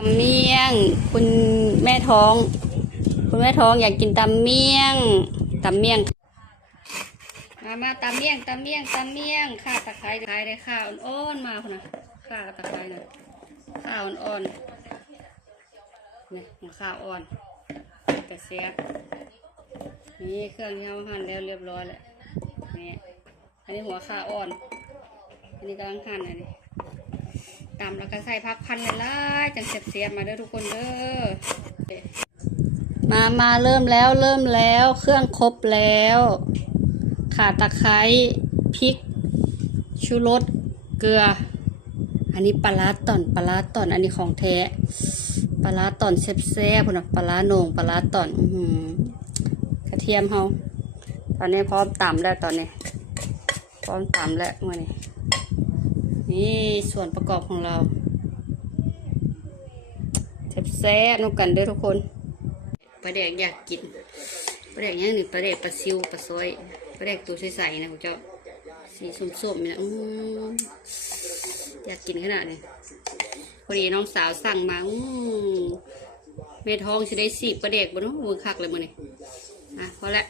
ตำเมี่ยงคุณแม่ท้องคุณแม่ท้องอยากกินตำเมี่ยงมาตำเมี่ยงข่าตะไคร้ได้ข้าวอ่อนๆมาคนน่ะข่าตะไคร้น่ะข้าวอ่อนๆนี่หัวข้าวอ่อนแต่เสียนี่เครื่องที่เราหั่นแล้วเรียบร้อยแล้วนี่อันนี้หัวข้าวอ่อนอันนี้กำลังหั่นอันนี้ตำแล้วก็ใส่ผักพันเลยล่ะจังเสียบมาเด้อทุกคนเด้อมาเริ่มแล้วเครื่องครบแล้วข่าตะไคร้พริกชูรสเกลืออันนี้ปลาร้าต่อนอันนี้ของแท้ปลาร้าต่อนแซ่บๆพุ่นน่ะปลาร้าโหน่งปลาร้าต่อนกระเทียมเฮาตอนนี้พร้อมตำแล้วตอนนี้พร้อมตำแล้วมื้อนี้นี่ส่วนประกอบของเราแซ่บๆน้ำกันเด้อทุกคนปลาแดกอยากกินปลาแดกอย่างหนึ่งปลาแดกปลาซิวปลาซอยปลาแดกตัวใสๆนะคุณเจ้าสีส้มๆนี่นะอยากกินขนาดนี้พอดีน้องสาวสั่งมาแม่ท้องจะได้สีปลาแดกบนหัวคักเลยมื้อนี้พอละ